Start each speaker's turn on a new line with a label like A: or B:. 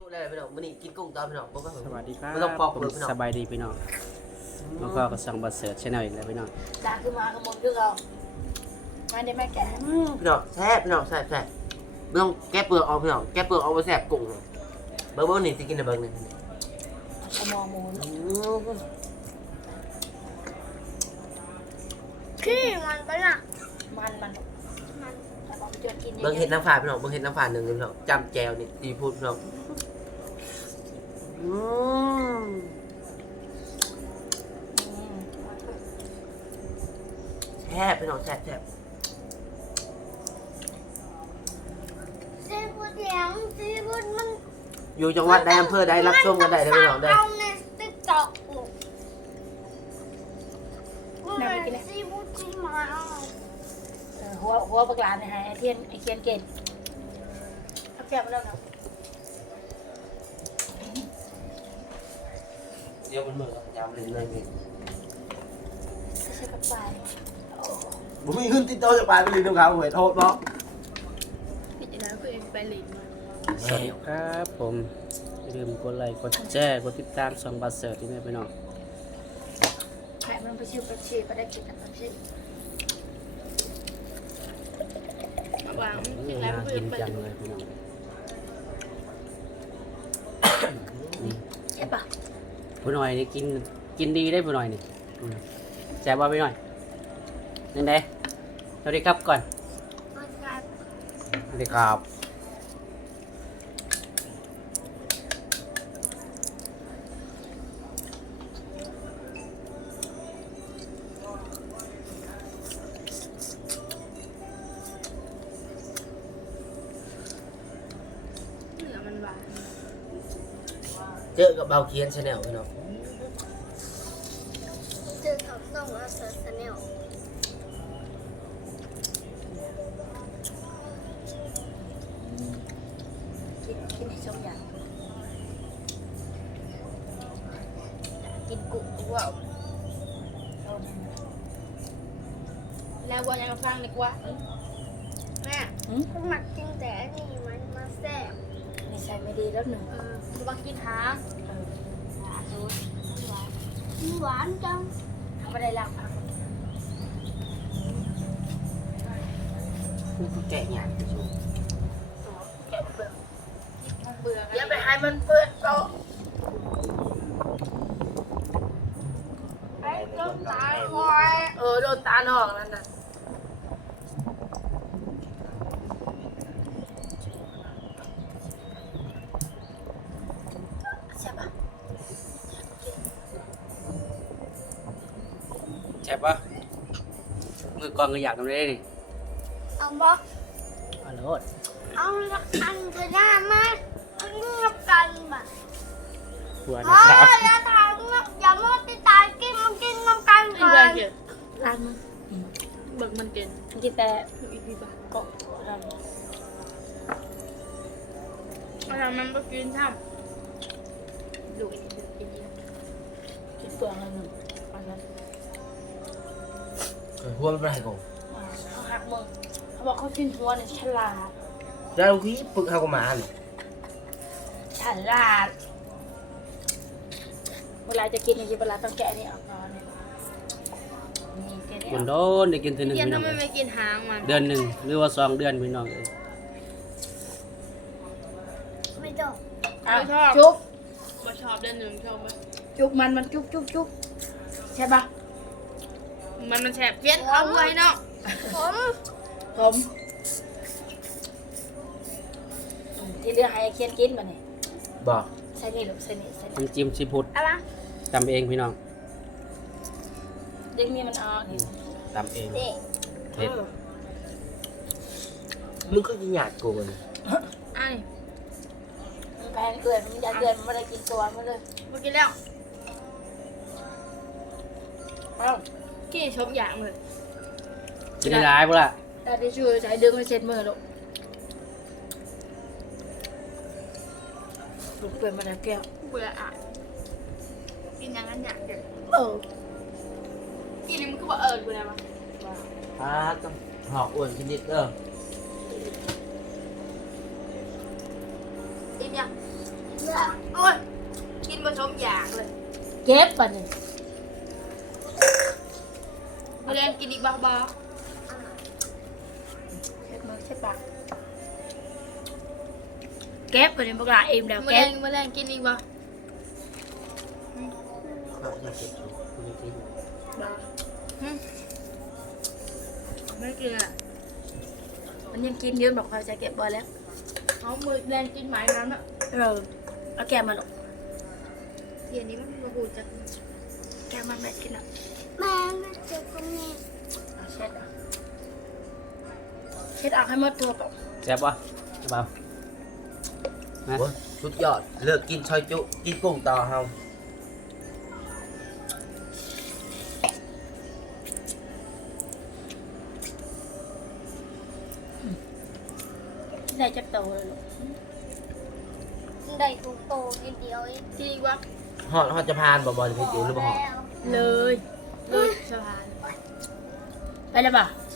A: ได้พี่น้องมื้อนี้กินกุ้งตอนพี่น้องบ่ก็
B: สวัสดีครับ
A: บ่ต้องปอกเปลือกพี่น้อง
B: สบายดีพี่น้องแล้วก็สั่งบัตรเสิร์ชแชนแนลอีกแล้วพี่น้อง
C: ด่าคือมาขโมยคือเรามาได้แม่แก่
A: พี่น้องแซ่บพี่น้องแซ่บบ่ต้องแกะเปลือกออกพี่น้องแกะเปลือกออกบ่แซ่บกุ้งเลยเบิ่งนี่สิกินได้เบิ่งนี่
C: ขโมยหมู
D: ขี้มันปะน่ะ
C: มันแต่บอกจนกิน
A: เบิ่งเห็ดน้ำฟ้าพี่น้องเบิ่งเห็ดน้ำฟ้าหนึ่งพี่น้องจำแจวนี่ตีพูดพี่น้องแซ่บพี่น้องแซ่บ
D: ซีฟู้ดเหลียงซีฟู้ดมัน
A: อยู่จังหวัดใดอำเภอใดรับชมกันได้เลยพี่น้องได้
D: เอาในติ๊กต็อกซีฟู้ดที่มาเอา
C: หัวปลาเนี่ยไอ้เทียนเก่งทับแซ่บมาแล้วนะ
A: เดี๋ยวมันเหมือนกับยำเลยนี่
C: ไม่ใช่ปลาปลา
A: ผมมีขึ้นติดโต๊ะจะไปไปเลยน้ำขาวหวยโทษเนาะ
D: ปิดแล้วคือเองไปหลินมา
B: สวัสดีครับผมอย่าลืมกดไลค์กดแชร์กดติดตามสั่งบัตรเสิร์ชที่นี่พี่น้อง
C: ไข่มันไปชิวไปชีก็ได้กินกันไปชิว
D: วาง
B: น่ากินจังเลยพี่น้อง
C: ใช่ปะ
B: ผู้หน่อยนี่กินดีได้ผู้หน่อยนี่แซ่บว่าพี่หน่อยนั่นเด้สวัสดีครับก่อนสวัสดีครับ
D: เหนือมันหวาน
A: เจอกับเบาเคียนชาแนลพี่น้อง
D: เจอเขาต้องเอาเซอร์เนล
C: กินในช่องอย่างกินกุ้งว้าวแล้วว่ายังฟังดีกว่า
D: แม่ผมหมักกินแต่อันนี้มันมาแซ่บ
C: นิสัยไม่ดีแล้วหนึ่ง
D: ดูบางกินหางหวานจัง
C: เขาไม่ได้ล้างผัก
A: นี่คือแกะหยาดพี่ชู
C: แกะเปลือก
D: เบื่อ
C: อย่าไปให้มันเปื้อนโต๊ะ
D: ไอ้ต้นตาลหอย
C: โดนตาหนองนั่นน่ะ ใช่ปะ
B: แซ่บปะมือกองก็อยากทำได้นี่
D: เอาบ่
B: เอาโลด
D: เอาละอันก็ได้มาอันนี้นับกันบ่
B: หัว
D: อ๋
B: นะ
D: อ
B: ครับ
D: อย่าทำนะอย่ามดที่ตายกินมันกินน้ำกันก่อน
C: ล้างมือ
D: เบิกมันกิน
C: กินแต่
D: อีพีบ่
C: เกาะเรา
D: อะไรมันก็กินทำดูกิน
C: กินเปลือกอะไรหนึ่งอันนั้น
A: หัวมันเป็นไรกู
C: เขาหักมือเขาบอกเขากินหัวเนี่ยฉลาด
A: แล้วลูกพี่ปึกเฮาก็มาเนี่ย
C: ฉลาดเวลาจะกินเนี่ยเวลาต้องแกะนี่ออกก่อนเนี่ยนี่แกะนี่
B: มันโดนได้กินทีหนึ่ง
D: เย็น
B: พี่น้
D: ทำ
B: อง
D: ไมไม่กินหางมัน
B: เดือนหนึ่งหรือว่า2 เดือนพี่น้อง
D: ไม่ต้อง
C: จุ๊บ
D: มาชอบเดือนหนึ่งชอบไหม
C: จุ๊บมันจุ๊บใช่ปะ
D: มันแฉบเย็นเอาไว้เนาะผม
C: ผมที่เหลือให้ไอ้เคียนกินมาเนี่ย
A: บอก
C: ใส่นี่ลูกใส่นี่
B: น้ำจิ้มซีฟู้ด
D: อะไร
B: ทำเองพี่น้อง
C: ดึงนี่มันออกนี่
A: ทำเอง
D: เด็ก
A: เผ็ดมึงก็กินหยาดกูมัน
D: ไอ้
C: มันแพงเกินมันอยากเกินมันไม่ได้กินตัวมันเลย
D: มากินแล้ว
C: เอ้า
D: กี่ชอบอย่างเลย
B: กินได้ร้ายปะล่ะ
C: แต่ที่ช่วยใส่ดึงให้เสร็จมือลูกลูกเปลี่ยนมาแล้วแก้ว
D: เบื่ออ่ะกินอย่างนั้นอยากเกิด
C: เออ
D: กินนี่มันก็บอกเบื่อวะ
A: ต้องหอกอ้วนกินนิดเด้อ
D: กินยัง
C: น
D: อยากเลย
C: เก็บป่ะนี่
D: มาเรียนกินอีกบ้าบ้า
C: เก็บมือเช็ดปากเก็บป่ะนี่พวกเราเอ็มแล้ว
D: มา
C: เก็
D: เรีย
C: บ
D: นมาเรียนกินอีกบ้า
A: ก็อยากเก็บอยู่คุณจะกิน
D: ไม่กินอ่ะ
C: มันยังกินเยอะบอกเขาจะเก็บบ่อยแล้ว
D: เขามือเรียนกินไม้นั้นอ่ะ
C: เอาแกมาหรอก
D: เดี๋ยวนี้มันมาบูดจาก
C: แกมันแบบกินอ่ะ
D: แม่ไม่เจอกับแม่
C: เอาเช็ดเช็ดออกให้หมดตัวเปล่า
B: แซ่บป่ะเบานะ
A: โอ้ยสุดยอดเลิกกินชอยจุกินกุ้งต่อเฮา
C: ได้จักโตเลยลูก
D: ได้ถูกโตนิดเดียวเองกินอีกบ้า
A: ฮอดจะพานบ่จะเพชรอยู่หรือบ่ฮอด
C: เลย
D: เลยสะพาน
C: ไปแล้วป่ะ
D: ไ